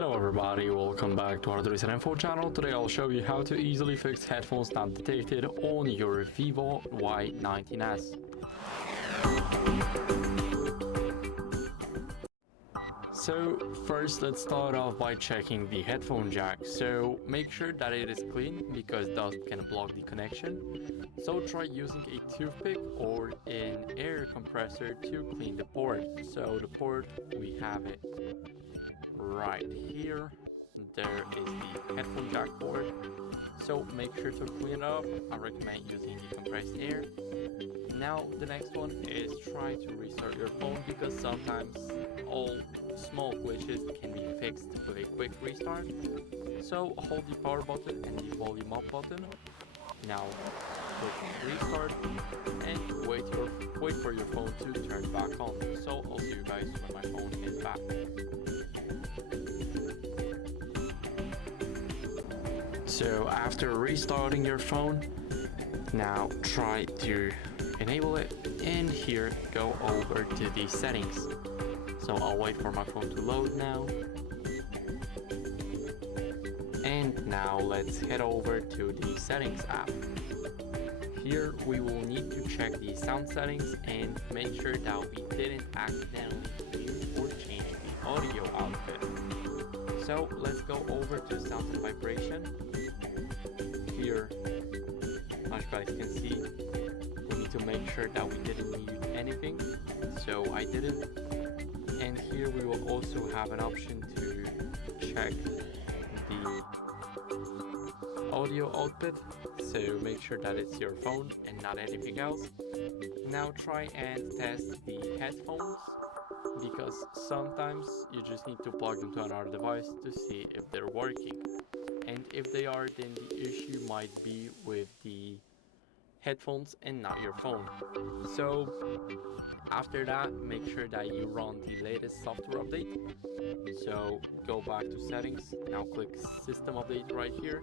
Hello everybody, welcome back to HardReset.Info channel. Today I'll show you how to easily fix headphones not detected on your VIVO Y19s. So first let's start off by checking the headphone jack. So make sure that it is clean because dust can block the connection. So try using a toothpick or an air compressor to clean the port. So the port, we have it right here. There is the headphone jack port. So make sure to clean it up. I recommend using the compressed air. Now the next one is try to restart your phone because sometimes all small glitches can be fixed with a quick restart. So hold the power button and the volume up button. Now click restart and wait for your phone to turn back on. So I'll see you guys when my phone is back. So after restarting your phone, now try to enable it, and here go over to the settings. So I'll wait for my phone to load now. And now let's head over to the settings app. Here we will need to check the sound settings and make sure that we didn't accidentally mute or change the audio output. So let's go over to sound and vibration. Here, as you guys can see, we need to make sure that we didn't mute anything, so I didn't. And here we will also have an option to check the audio output, so make sure that it's your phone and not anything else. Now try and test the headphones, because sometimes you just need to plug them to another device to see if they're working. And if they are, then the issue might be with the headphones and not your phone. So after that, make sure that you run the latest software update. So go back to settings, now click system update right here,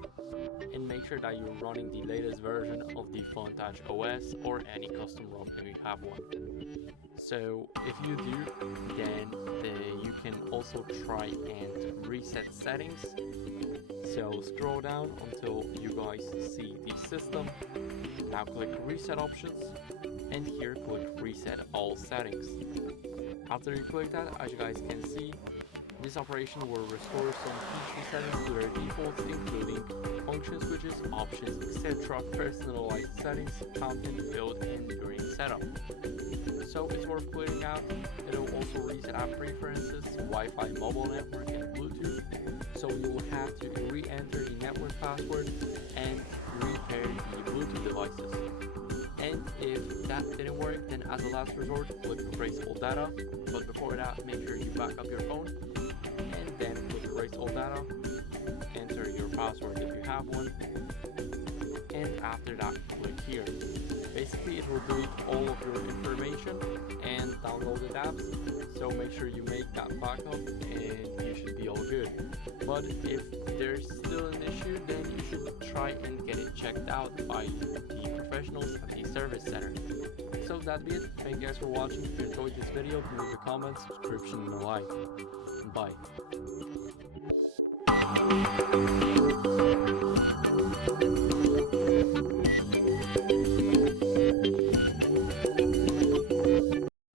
and make sure that you're running the latest version of the Phone Touch OS or any custom ROM if you have one. So if you do, then you can also try and reset settings. So scroll down until you guys see the system. Now click reset options, and here click reset all settings. After you click that, as you guys can see, this operation will restore some feature settings to their defaults, including function switches, options, etc., personalized settings, content built in during setup. So it's worth clearing out. It'll also reset app preferences, Wi-Fi, mobile network, and Bluetooth. So you will have to re-enter the network password and repair the Bluetooth devices. And if that didn't work, then as a last resort, click erase all data. But before that, make sure you back up your phone and then click erase all data. Enter your password if you have one. And after that, click here. Basically, it will delete all of your information and downloaded apps. So make sure you make that backup and you should be all good. But if there's still an issue, then you should try and get it checked out by the professionals at the service center. So that'd be it. Thank you guys for watching. If you enjoyed this video, leave a comment, subscription, and a like. Bye.